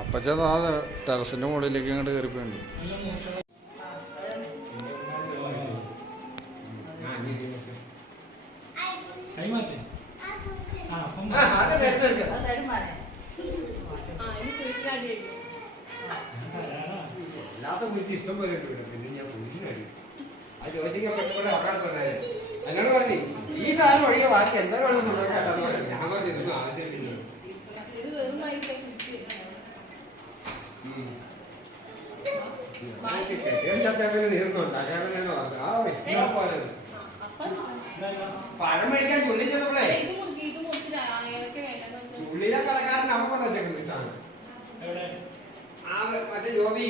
അപ്പച്ച ടെറസിന്റെ മുകളിലേക്ക് അങ്ങോട്ട് കയറിപ്പോണ്ട്. അല്ലാത്ത കുരിശ് ഇഷ്ടം പോലെ പിന്നെ ഞാൻ കുരിശിനടി ആ ചോദിച്ചെങ്കിൽ പെട്ടെന്ന് അവിടെ എന്നോട് പറഞ്ഞു ഈ സാധനം ഒഴികെ ബാക്കി എന്താ വേണം ഞാൻ പറഞ്ഞു ആവശ്യമില്ല. പഴം മേടിക്കാൻ ചുള്ളി ചെന്നപ്പോഴേ ചുള്ളിയിലെ കടക്കാരൻ നമുക്ക് വെച്ചേക്കുന്നു ഈ സാധനം. മറ്റേ ജോബി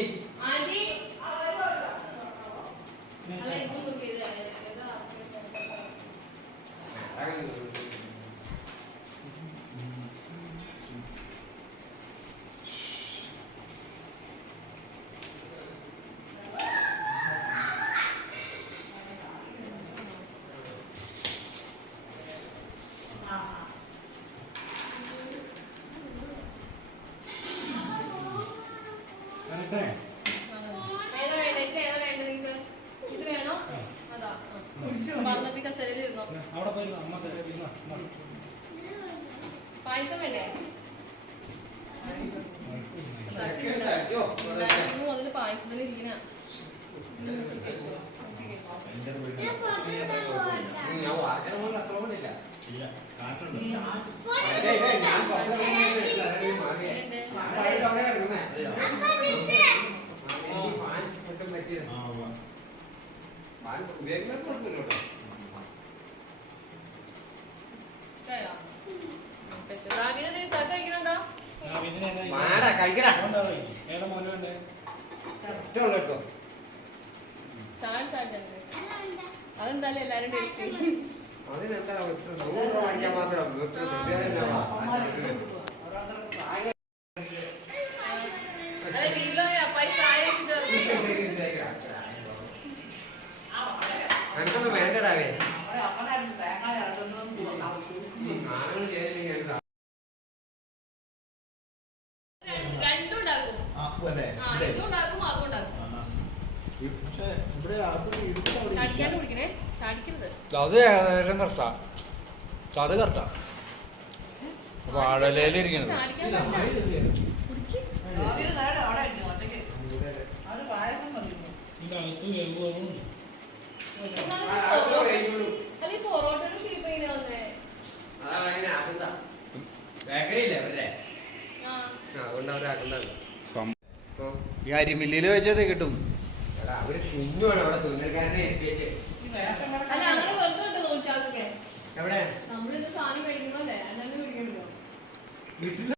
പായസം വേണ്ടേ? മുതൽ പായസത്തിന് ഇരിക്കണ അതെന്തായാലും എല്ലാരും ടേസ്റ്റ് അതിനെന്താ 100 രൂപ മേടിക്കാൻ മാത്രം എനിക്കൊന്നും വേണ്ടടാവേ. അത് ഏകദേശം കറക്റ്റാ. അത് കറക്റ്റാ. വാഴയിലിരിക്കണത് ഈ അരിമില്ലില് വെച്ചത് കിട്ടും. അവര് കുഞ്ഞുമാണ് അവിടെ തുന്നൽക്കാരനെ എവിടെ നമ്മളിത് സാധനം കഴിക്കണല്ലേ വീട്ടിൽ